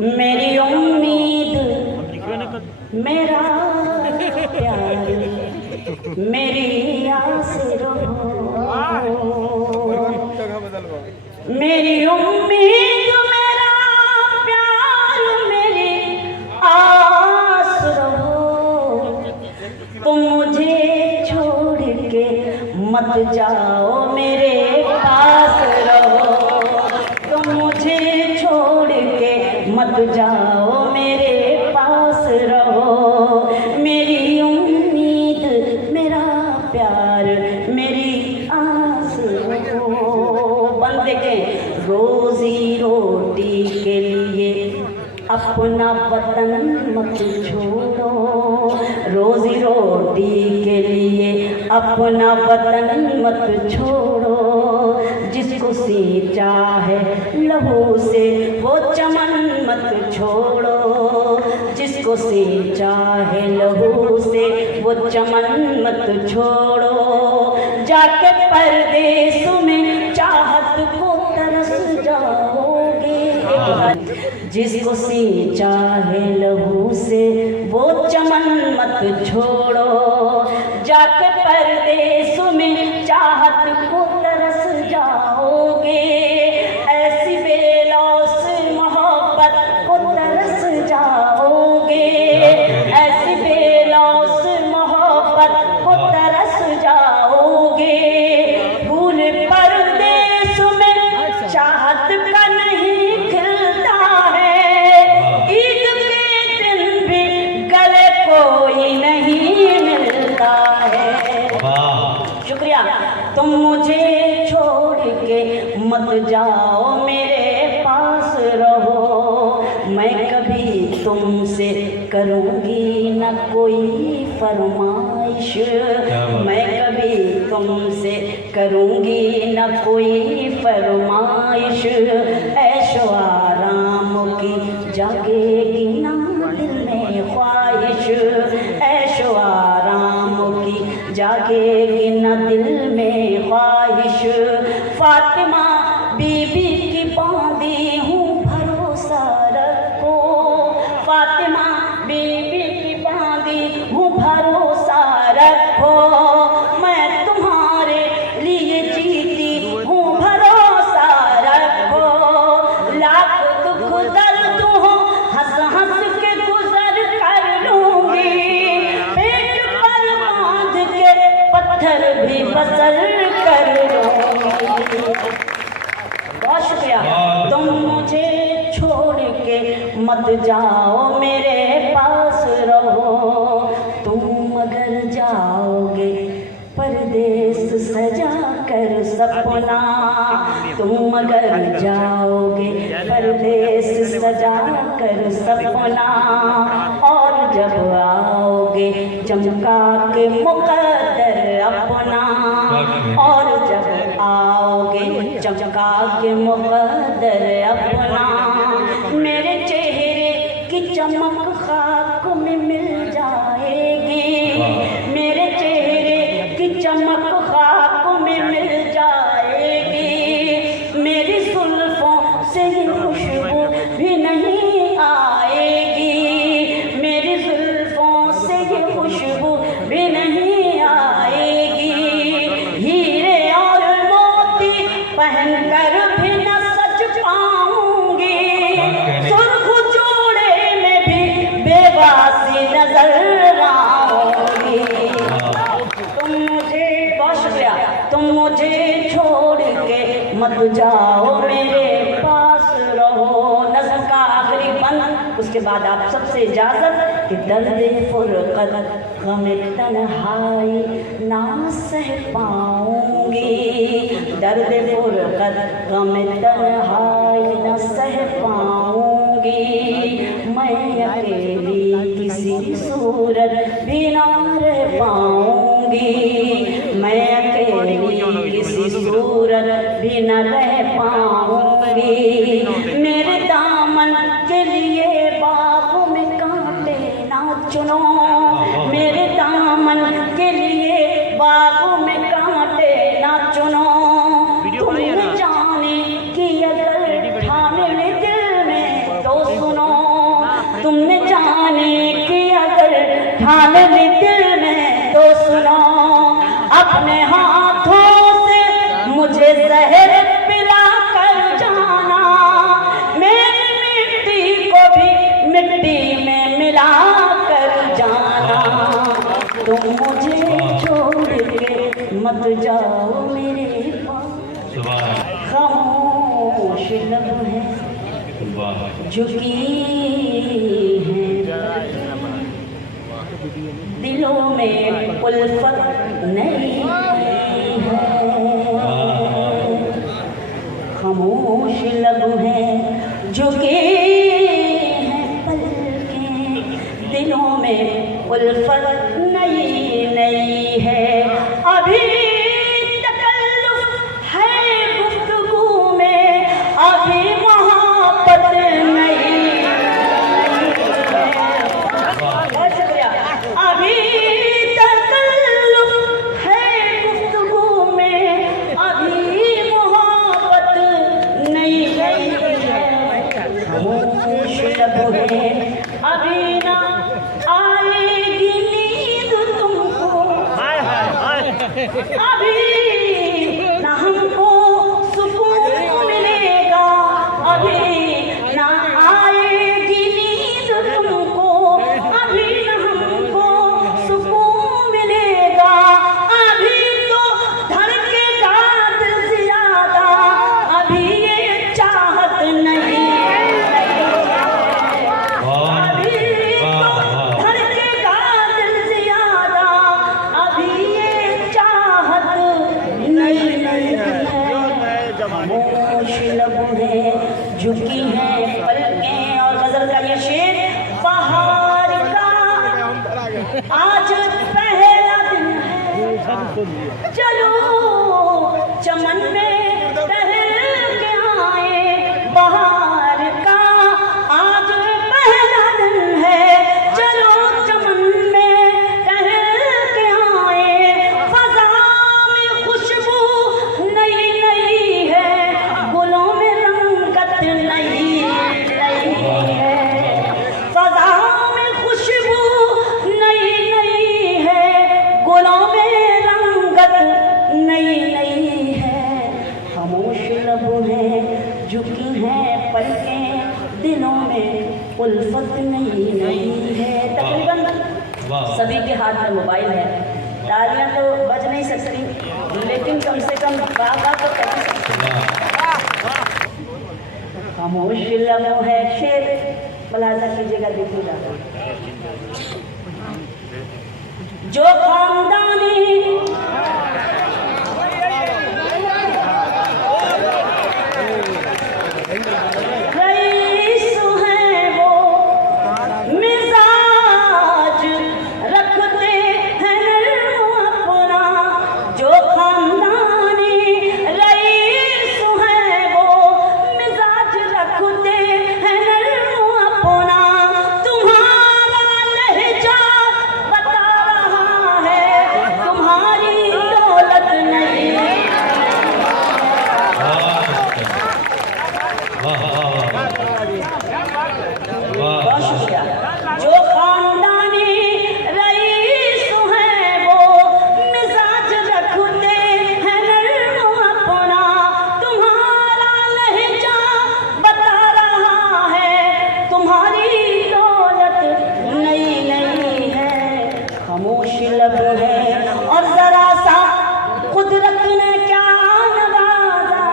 मेरी उम्मीद मेरा प्यार मेरी आस रहो, मेरी उम्मीद मेरा प्यार मेरी आस रहो। तुम मुझे छोड़ के मत जाओ, मेरे पास रहो। तुम मुझे छोड़ के मत जाओ, मेरे पास रहो। मेरी उम्मीद मेरा प्यार मेरी आस रहो। बंदे के रोजी रोटी के लिए अपना वतन मत छोड़ो, रोजी रोटी के लिए अपना वतन मत छोड़ो। जिसको सींचा है लहू से वो चमन मत छोड़ो, जिसको सींचा है लहू से वो चमन मत छोड़ो। जाके परदेस में चाहत को तरस जाओगे, जिसको सींचा है लहू से वो चमन मत छोड़ो। जाके परदेस में चाहत को तरस जाओगे, ऐसी बेलौस मोहब्बत को तरस जाओगे, ऐसी बेलौस मोहब्बत को तरस जाओगे। फूल परदेस में चाहत का नहीं खिलता है, ईद के दिन भी गले कोई नहीं मिलता है। शुक्रिया। तुम मुझे छोड़ के मत जाओ, मेरे पास रहो। मैं कभी तुमसे करूँगी न कोई फरमाइश, मैं कभी तुमसे करूँगी न कोई फरमाइश। ऐशो आराम की जागेगी ना दिल में ख्वाहिश, ऐशो आराम की जागेगी ना दिल में ख्वाहिश। फातिमा बीबी की बांधी हूँ भरोसा रखो, फातिमा बीबी की बांधी हूँ भरोसा रखो। मैं तुम्हारे लिए जीती हूँ भरोसा रखो। लाख दुख दर्द हो हंस हंस के गुजर कर लूंगी, पेट पर बांध के पत्थर भी बसर कर लूंगी। बहुत शुक्रिया। तुम मुझे छोड़ के मत जाओ, मेरे पास रहो। तुम अगर जाओगे परदेस सजा कर सपना, तुम अगर जाओगे परदेस सजा कर सपना। और जब आओगे चमका के मुकद्दर अपना, और जब आओगे चमका के मुकद्दर अपना। मेरे चेहरे की चमक खाक में मिल जाएगी, मेरे चेहरे की चमक खाक में मिल जाएगी। मेरी जुल्फों से ये खुशबू भी नहीं आएगी, मेरी जुल्फों से ये खुशबू भी नहीं आएगी। हीरे और मोती पहन कर भी न सच पाऊंगी, सुर्ख जोड़े में भी बेवासी नजर आऊंगी। तुम मुझे, बहुत शुक्रिया। तुम मुझे छोड़ के मत जाओ, मेरे पास रहो। नज़्म का आखिरी बंद, उसके बाद आप सबसे इजाज़त कि दर्द फुरक़त गम तन्हाई ना सह पाऊंगी, दर्द फुरक़त गम तन्हाई ना सह पाऊंगी। मैं अकेली किसी सूरत भी ना रह पाऊंगी, मैं अकेली किसी सूरत भी न रह पाऊंगी। मेरे दामन के लिए बाग में कांटे ना चुनो, मेरे दामन के लिए बाग में कांटे ना चुनो। तुम जाने कि अगर ठान ले दिल में तो सुनो, तुमने जाने कि अगर ठान ली दिल में तो सुनो, अपने हाथों से मुझे जहर पिला कर जाना, मेरी मिट्टी को भी मिट्टी में मिला कर जाना। तुम मुझे छोड़ के मत जाओ मेरे पास, खामोश लब है झुकी है, दिलों में उल्फत नहीं है, खामोश लब है झुकी है पलकें, दिलों में उल्फत नहीं है। अभी तकल्लुफ है गुफ्तगू में, अभी मोहब्बत नहीं है। बहुत शुक्रिया। अभी तकल्लुफ है गुफ्तगू में, अभी मोहब्बत नहीं है। खामोश लब है, अभी ना आएगी नींद तुमको, अभी ना हमको सुकून मिलेगा, अभी ना आएगी नींद तुमको, अभी ना हमको सुकून मिलेगा, अभी तो धड़केगा दिल ज्यादा, अभी ये चाहत नहीं झुकी है पलकें। और गजल का ये शेर, बहार का आज पहला दिन है, चलो चमन में टहल के आए, बहार का आज पहला दिन है, चलो चमन में टहल के आए, फजा में खुशबू नई नई है, गुलों में रंगत नई नई है, फजा में खुशबू नई नई है, गुलों में रंगत नई नई है। खामोश लब है झुकी हैं पलकें, दिलों में उल्फत नहीं है। तकरीबन सभी के हाथ में मोबाइल है, तालियां तो बज नहीं सकती, लेकिन कम से कम बाबा तो कर सकते हैं। खामोश लब है शेर, मुलाजा कीजिएगा, देखिएगा। जो खानदानी रईस हैं वो मिजाज रखते हैं अपना, जो खानदानी रईस हैं वो मिजाज रखते हैं अपना, तुम्हारा लहजा बता रहा है तुम्हारी दौलत नहीं। बहुत शुक्रिया। जो खानदानी रईस हैं वो मिजाज रखते हैं अपना, तुम्हारा लहजा बता रहा है तुम्हारी दौलत नई नई है। खामोश लब है और जरा सा कुदरत ने क्या नवाजा,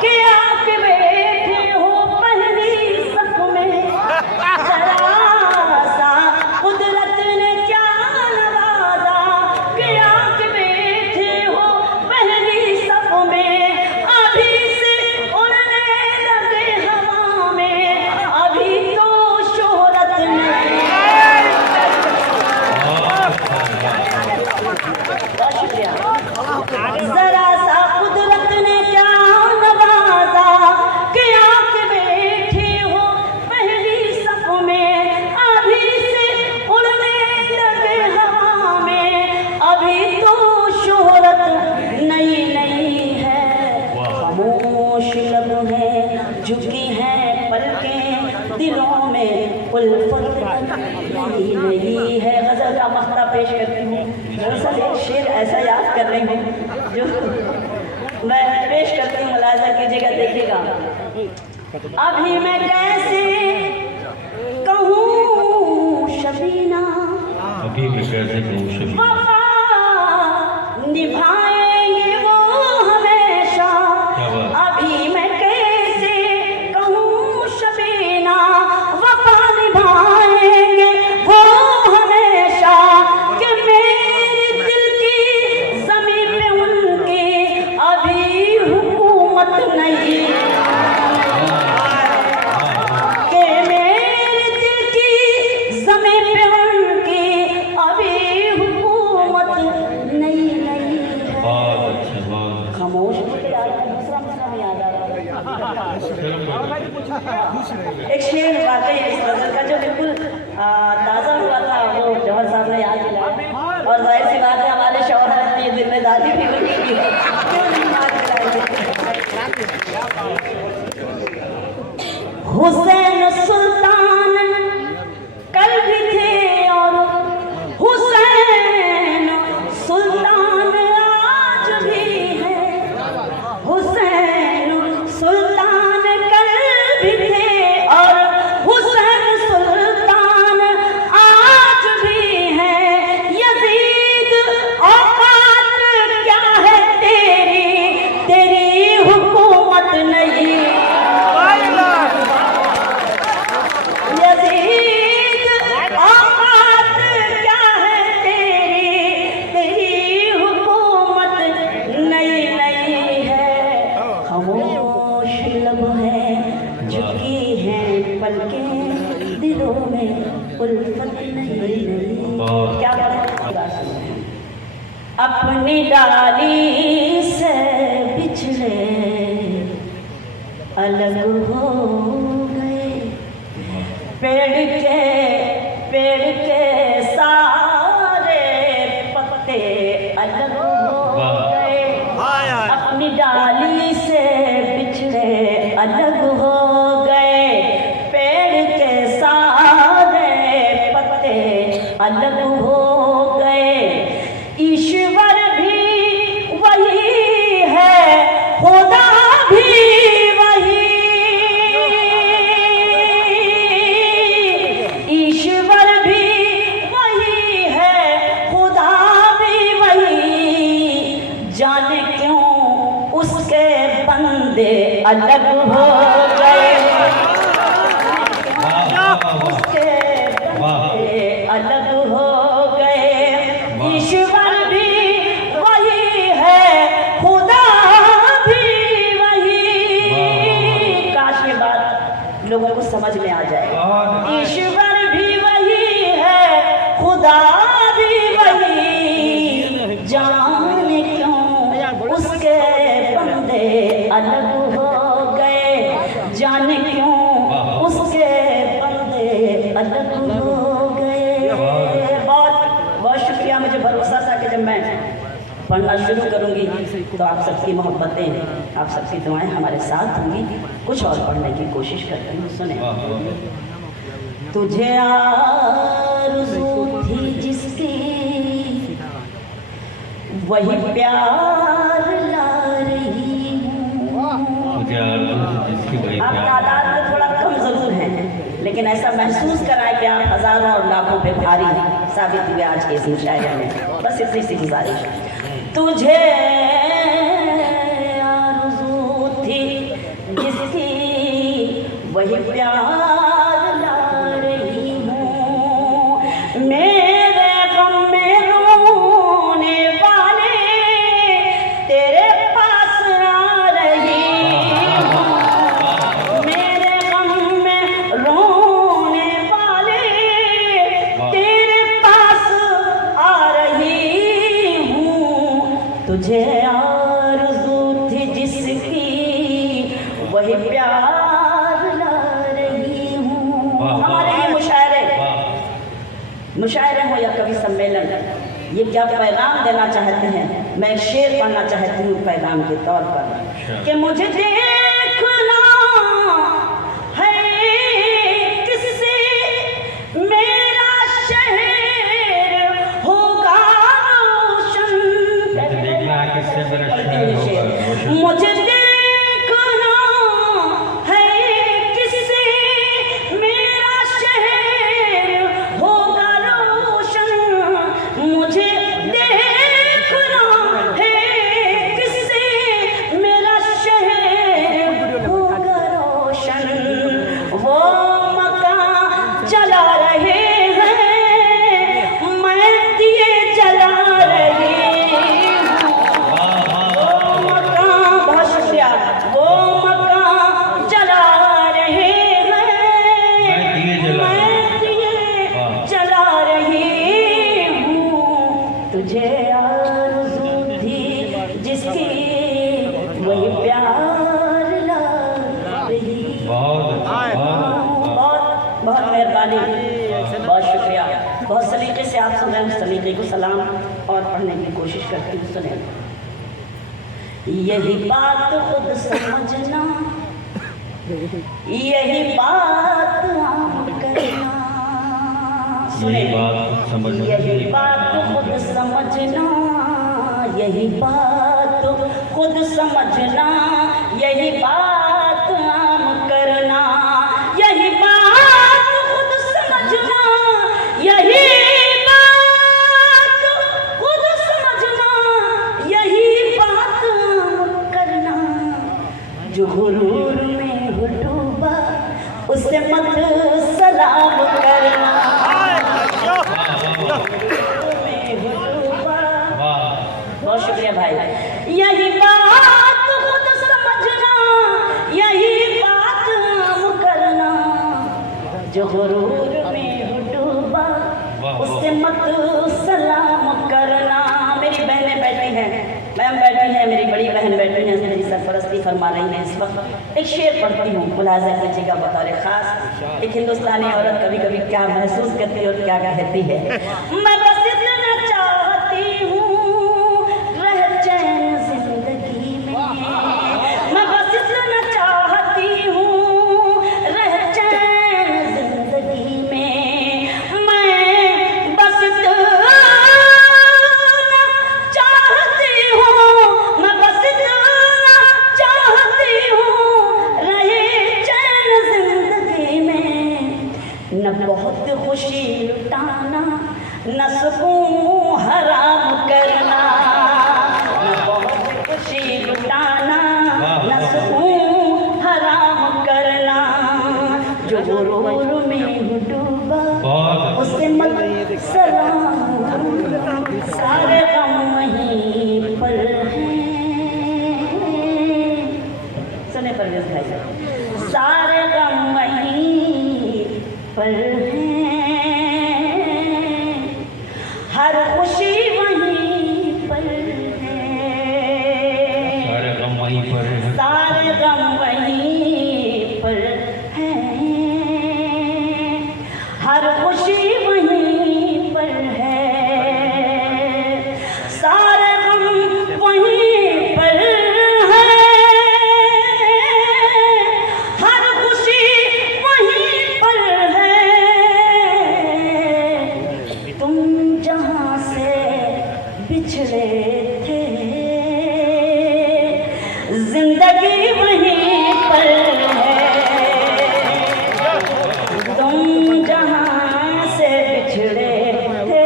कि आके बैठे हो पहली सफ में, दिलों में उल्फत नहीं है। गज़ल का मख्ता पेश करती हूँ। दरअसल एक शेर ऐसा याद कर रही हूँ जो मैं पेश करती हूँ, मुलाज़ा कीजिएगा, देखिएगा। अभी मैं कैसे कहूँ शबीना, अभी मैं कैसे कहूँ शबीना, वफ़ा निभाएंगे वो हमेशा। अभी मैं कैसे कहूँ शबीना, वफ़ा निभाएंगे वो हमेशा। कि मेरे दिल की ज़मीं पे उनकी अभी हुकूमत नहीं, कि मेरे दिल की ज़मीं पे उनकी अभी हुकूमत नहीं है। खामोश दूसरा मसला याद आ रहा है। एक शेर वाकई इस गज़ल का जो बिल्कुल ताज़ा हुआ था, वो जौहर साहब ने याद दिलाया। और जाहिर सी बात है हमारे शौहर की जिम्मेदारी भी उनकी भी है, क्यों नहीं याद दिलाएंगे। हुसैन सुल्तान कल भी थे और हुसैन सुल्तान आज भी है। हुसैन सुल्तान कल भी थे और हुसैन सुल्तान आज भी है। यजीद औकात क्या है तेरी, तेरी हुकूमत नहीं। यजीद औकात क्या है तेरी, तेरी हुकूमत नहीं है। खामोश लब है झुकी हैं पलकें, दिलों में उल्फत नहीं। क्या अपनी डाली से बिछड़े अलग हो गए, पेड़ के सारे पत्ते अलग हो गए। अपनी डाली से बिछड़े अलग हो गए, पेड़ के सारे पत्ते अलग हो गए। ईश्वर भी वही है, खुदा भी वही। ईश्वर भी वही है, खुदा भी वही। जाने क्यों उसके बंदे अलग हो गए, उसके बंदे अलग हो गए। ईश्वर भी वही है, खुदा भी वही। काश ये बात लोगों को समझ में आ जाए। ईश्वर भी वही है, खुदा भी वही। जाने क्यों उसके बंदे अलग हो गए, जाने क्यों उसके बंदे अलग हो गए। बहुत बहुत शुक्रिया। मुझे भरोसा था कि जब मैं पढ़ना शुरू करूंगी तो आप सबकी मोहब्बतें, आप सबकी दुआएं हमारे साथ होंगी। कुछ और पढ़ने की कोशिश करती हूँ, सुने। तुझे आरज़ू थी जिसकी वही प्यार ला रही हूँ। आप तादाद में थोड़ा कम जरूर हैं, लेकिन ऐसा महसूस कराए कि आप हजारों और लाखों पे भारी साबित हुए आज के इस मुशायरे में। बस इतनी सी गुजारिश। तुझे आरज़ू थी जिसकी वही प्यार ला रही हूँ। मेरे गम में रोने वाले तेरे पास आ रही हूँ। मेरे गम में रोने वाले तेरे पास आ रही हूँ। तुझे आरज़ू थी जिसकी वही प्यार ला रही हूँ। हमारे ये मुशायरे हो या कवि सम्मेलन, ये क्या पैगाम देना चाहते हैं? मैं एक शेर पढ़ना चाहती हूँ पैगाम के तौर पर कि मुझे देखना है बहुत शुक्रिया। बहुत सलीके से आप सुने, उस सलीके को सलाम और पढ़ने की कोशिश करते हैं। सुने, यही बात खुद समझना, यही बात आम करना। सुने, यही बात खुद समझना, यही बात खुद समझना, यही बात आम करना, यही बात खुद समझना, यही बात खुद समझना, यही बात आम करना। जो गुरूर में हो डूबा उसे मत सलाम करना। बहुत शुक्रिया भाई। यही बात खुद समझना, यही बात आम करना। जो गुरूर में हो डूबा उससे मत सलाम करना। मेरी बहनें बैठी हैं, मैम बैठी हैं, मेरी बड़ी बहन बैठी हैं, मेरी सरपरस्ती फरमा रही हैं इस वक्त। एक शेर पढ़ती हूँ, मुलाज़ा कीजिएगा बतौर खास। एक हिंदुस्तानी औरत कभी कभी क्या महसूस करती है और क्या कहती है। मैं बस इतना चाहती हूँ रह चैन जिंदगी में, मैं बस इतना चाहती हूँ रह चैन जिंदगी में। मैं बस इतना चाहती हूँ, मैं बस इतना चाहती हूँ रहे चैन जिंदगी में। न बहुत खुशी लुटाना, न सुकून हराम करना। न बहुत खुशी लुटाना, न सुकून हराम करना। जो गुरूर में डूबा उसे मत सलाम। सारे गम वहीं पर हैं। सुने परवेज़ भाई, सारे गम वहीं पर हैं, हर खुशी वहीं पर है। सारे गम वहीं पर है, सारे गम वहीं पर हैं, हर खुशी वहीं पर है। सारे गम वहीं पर हैं, हर खुशी वहीं पर है। तुम जहाँ से बिछड़े थे जिंदगी वहीं पर है। तुम जहाँ से बिछड़े थे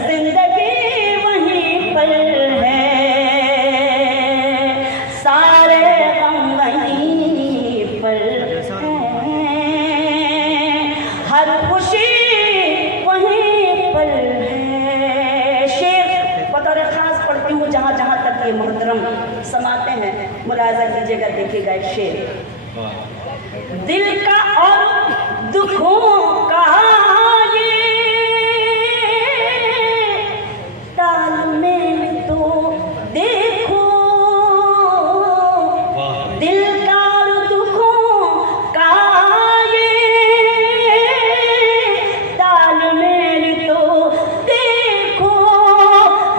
जिंदगी वहीं पर है। सारे गम वहीं पर हैं, हर खुशी वहीं पर है। शेर बतौर खास पढ़ती हूँ, जहाँ जहाँ तक ये मोहतरम समाते हैं, मुलाज़ा कीजिएगा, देखिएगा एक शेर। दिल का और दुखों का ये तालमेल तो देखो। दिल का और दुखों का ये तालमेल तो देखो।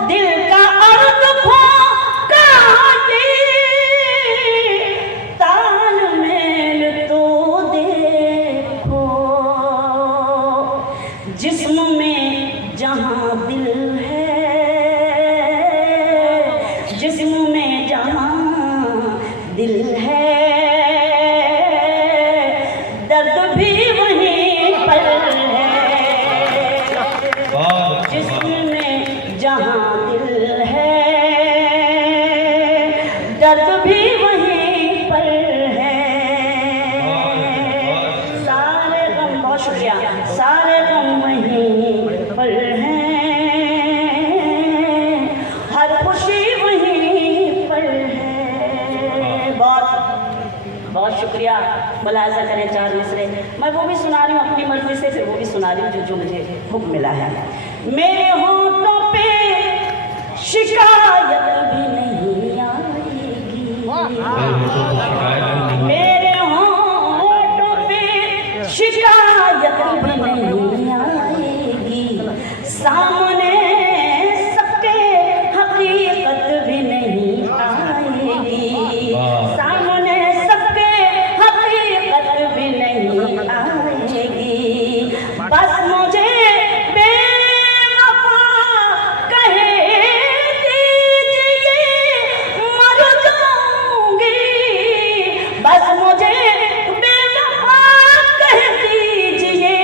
दिल का और दुखों का ये तालमेल तो देखो। जिस्म में जहाँ दिल है, जिस्म में जहाँ दिल है, दर्द भी वहीं पर है। जिस्म में जहाँ दिल है, दर्द भी वहीं पर है। सारे गम, बहुत शुक्रिया, सारे गम वहीं पर हैं, हर खुशी वहीं पर है। बहुत शुक्रिया। मुलाज़ा करें चार मिसरे, मैं वो भी सुना रही हूँ अपनी मर्जी से, फिर वो भी सुना रही हूँ जो मुझे हुक्म मिला है। मेरे होठों पे शिकायत भी नहीं आएगी, मेरे होठों पे याद भी नहीं आएगी, सामने सबके हकीकत भी नहीं आएगी, सामने सबके हकीकत भी नहीं आएगी। बस मुझे बेवफा कहे दीजिए, मर जाऊंगी। बस मुझे बेवफा कह दीजिए,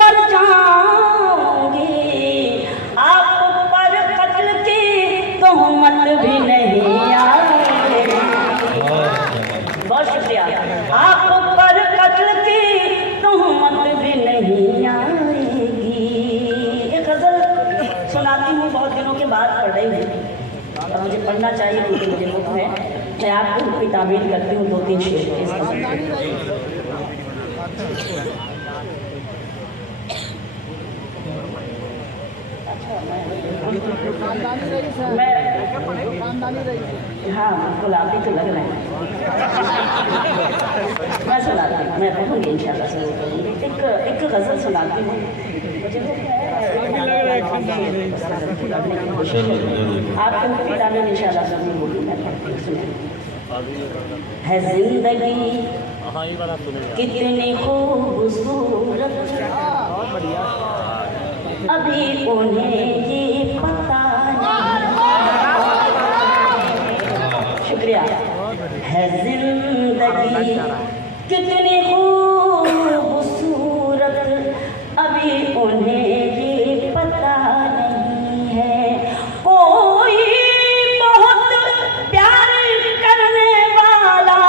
मर जाऊंगी। आप पर कत्ल की तोहमत भी नहीं आएगी। बहुत शुक्रिया। आप पर कत्ल की तोहमत भी नहीं आएगी। ये गजल सुनाती हूँ, बहुत दिनों के बाद पढ़ रही हूँ और मुझे पढ़ना चाहिए क्योंकि मुझे बुक है। मैं आपको की ताबीर करती हूँ 2-3 शेर इस गजल के। मैं हाँ गुलाबी तो लग रहे हैं। मैं सुनाती हूँ, मैं पढ़ूँगी इंशाल्लाह से। एक गज़ल सुनाती हूँ। मुझे आपको किताबें इंशाल्लाह ज़रूर होगी, मैं पढ़ती हूँ। सुनिए। है जिंदगी कितनी खूबसूरत, अभी उन्हें ये पता नहीं। शुक्रिया। है जिंदगी कितनी खूबसूरत, अभी उन्हें ये पता नहीं है। कोई बहुत प्यार करने वाला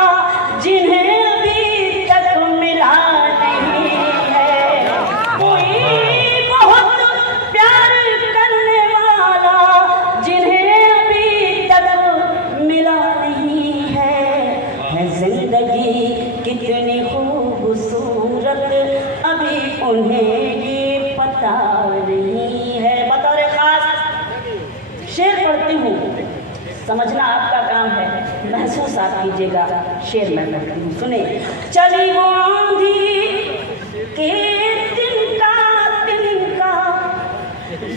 जिन्हें अभी तक मिला नहीं है। कोई बहुत प्यार करने वाला जिन्हें अभी तक मिला नहीं है। जिंदगी कितनी खूबसूरत, अभी उन्हें ये पता नहीं है। बतौर खास शेर पढ़ती हूँ, समझना आपका काम है, महसूस आप कीजिएगा। शेर मैं पढ़ती हूँ, सुने। चली वो आंधी के तिनका तिनका,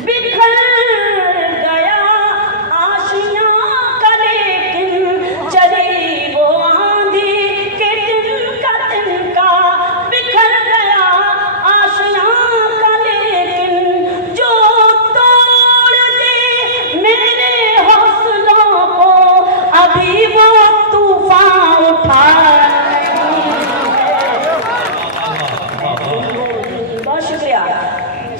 बिखर गया आशियाँ का लेकिन। चली वो आंधी के तिनका तिनका, बिखर गया आशियाँ का लेकिन। जो तोड़ दे मेरे हौसलों को, अभी वो तूफान उठा। बहुत शुक्रिया।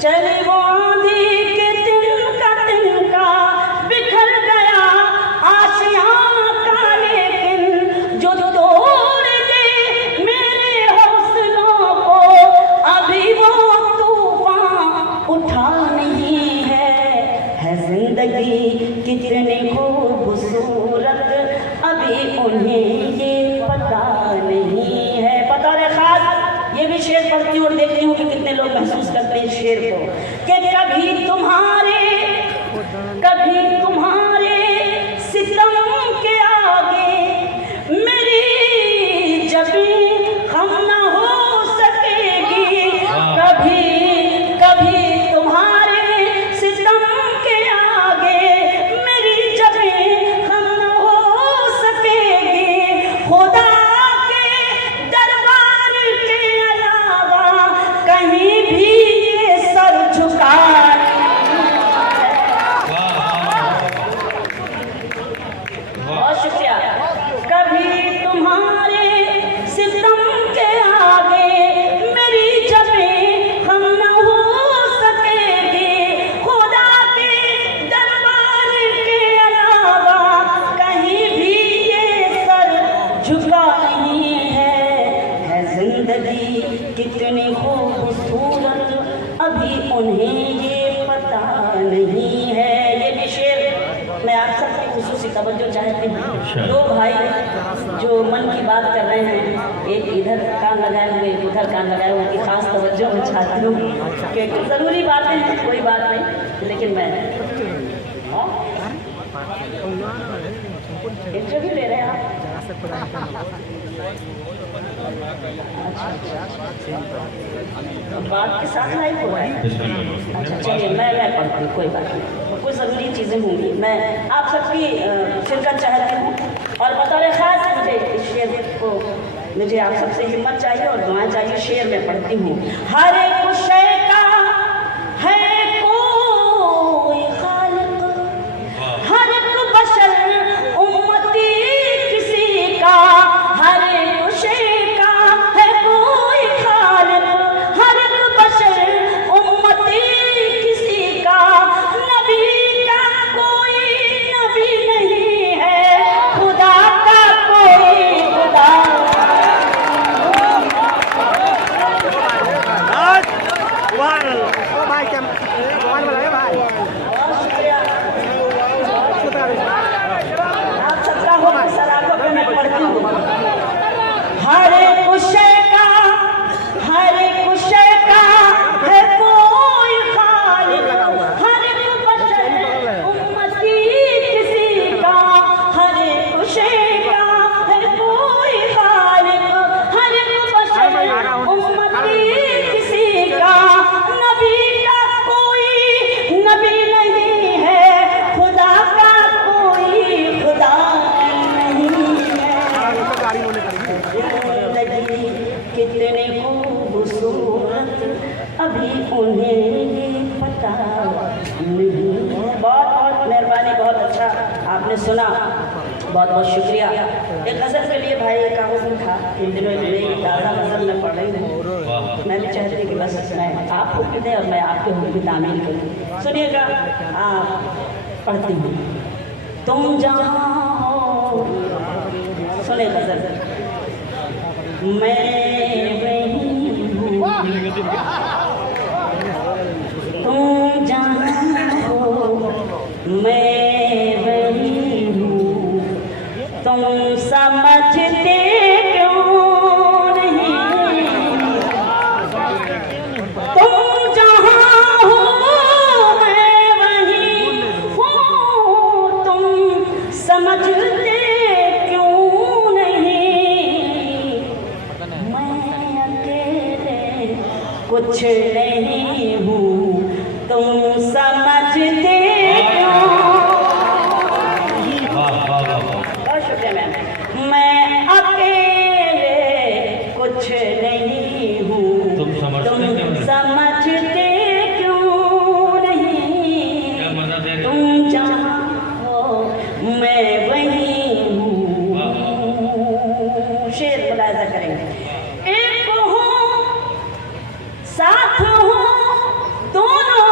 चली वो आंधी के तिनका तिनका, बिखर गया आशियाँ का लेकिन। जो तोड़ दे मेरे हौसलों को, अभी वो तूफान उठा नहीं है। जिंदगी कितनी खूबसूरत, अभी उन्हें ये पता नहीं है। पता रे खास ये भी शेर पढ़ती हूँ और देखती हूँ कि कितने लोग महसूस करते हैं इस शेर को। कि कभी तुम्हारे सितम के आगे मेरी जबीं खम न हो सकेगी। कभी तुम्हारे सितम के आगे मेरी जबीं खम न हो सकेगी। खुदा के दरबार के अलावा कहीं भी ये सर झुका। बहुत शुक्रिया। कभी तुम्हारे सितम के आगे मेरी जबीं हम न हो सकेगी। खुदा के दरबार के अलावा कहीं भी ये सर झुका नहीं है। जिंदगी कितनी खूबसूरत, अभी उन्हें ये पता नहीं है। ये भी शेर मैं आप सबकी खुसूसी तवज्जो चाहती हूँ। दो भाई जो मन की बात कर रहे हैं, एक इधर कान लगाए हुए, एक उधर कान लगाए हुए, उनकी खास तवज्जो मैं चाहती हूँ क्योंकि ज़रूरी बातें हैं, कोई बात नहीं, लेकिन मैं इंटरव्यू ले रहे हैं आप। बात के साथ लाइव हो रहा है। अच्छा चलिए मैं पढ़ती हूँ, कोई बात नहीं, कुछ ज़रूरी चीज़ें होंगी, मैं आप सबकी शिरकत चाहती हूँ। और बतौर ख़ास मुझे इस शेर को, मुझे आप सबसे हिम्मत चाहिए और दुआएं चाहिए। शेर में पढ़ती हूँ। हर एक शय का है कोई खालिक, हर एक बशर उम्मती किसी का, हर एक शय का है कोई खालिक, हर एक बशर उम्मती किसी का, नबी का कोई नबी नहीं है, खुदा का कोई खुदा। भाई क्या मोबाइल वाला है भाई। बहुत शुक्रिया आप सबका हो। सलामों पे मैं पढ़ती हूँ। हर एक शय का, हर एक शय का है कोई खालिक, हर एक बशर उम्मती किसी का, हर एक शय का है कोई खालिक, हर एक बशर उम्मती किसी का, नबी का कोई नबी नहीं है, खुदा का कोई खुदा नहीं है। जिंदगी कितनी खूबसूरत अभी उन्हें पता नहीं है। बहुत बहुत मेहरबानी, बहुत अच्छा आपने सुना, बहुत बहुत शुक्रिया। एक गज़ल के लिए भाई का हुक्म था, इन दिनों नई ताज़ा गज़ल में पढ़ रही हूँ। मैं भी चाहती हूँ कि बस मैं आप हुक्म दें और मैं आपके हुक्म की तामील करूँ। सुनिएगा, आप पढ़ती हूँ। तुम जहाँ हो, सुने गज़ल, मैं वहीं हूँ, तुम जहाँ हो मैं वहीं हूँ, तुम समझते क्यों नहीं, तुम जहाँ हो मैं वहीं हूँ, तुम समझते क्यों नहीं, मैं अकेले कुछ नहीं हूँ, तुम समझते क्यों। बहुत शुक्रिया मैम। मैं अकेले कुछ नहीं हूँ, तुम समझते क्यों नहीं? समझते क्यों नहीं, क्या मजा दे रहे तुम जहाँ हो मैं वहीं हूँ। शेर मुलाजा करेंगे। एक हो साथ हो दोनों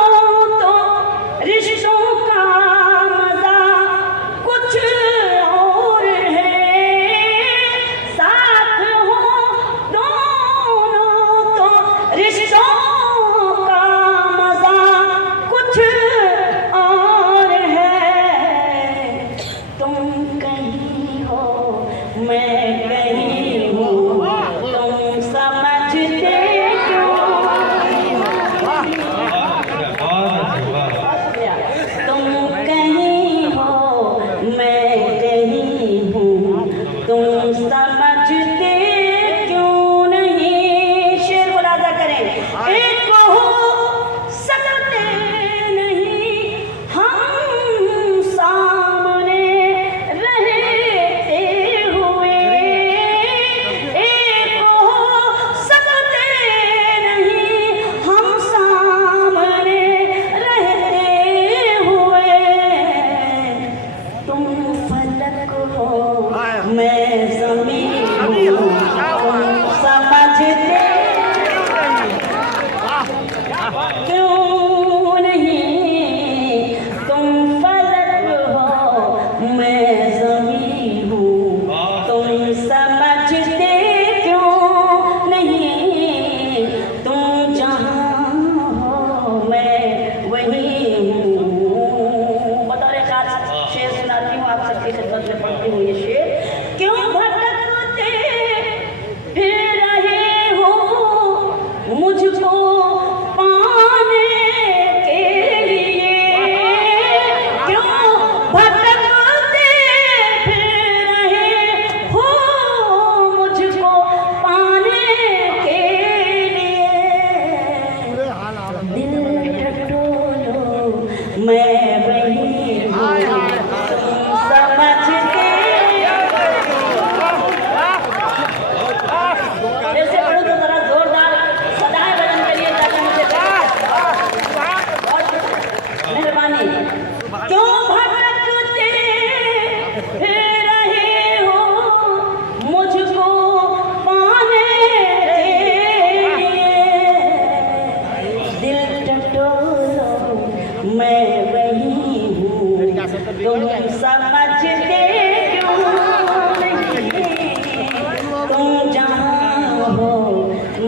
हो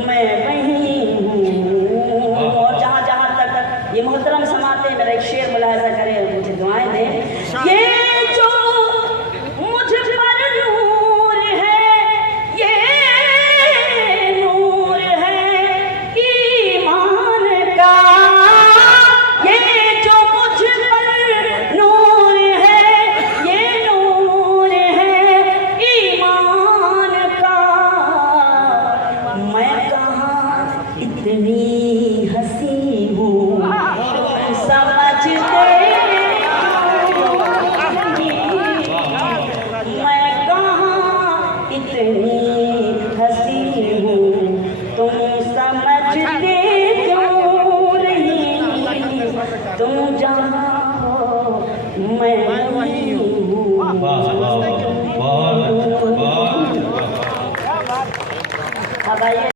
मैं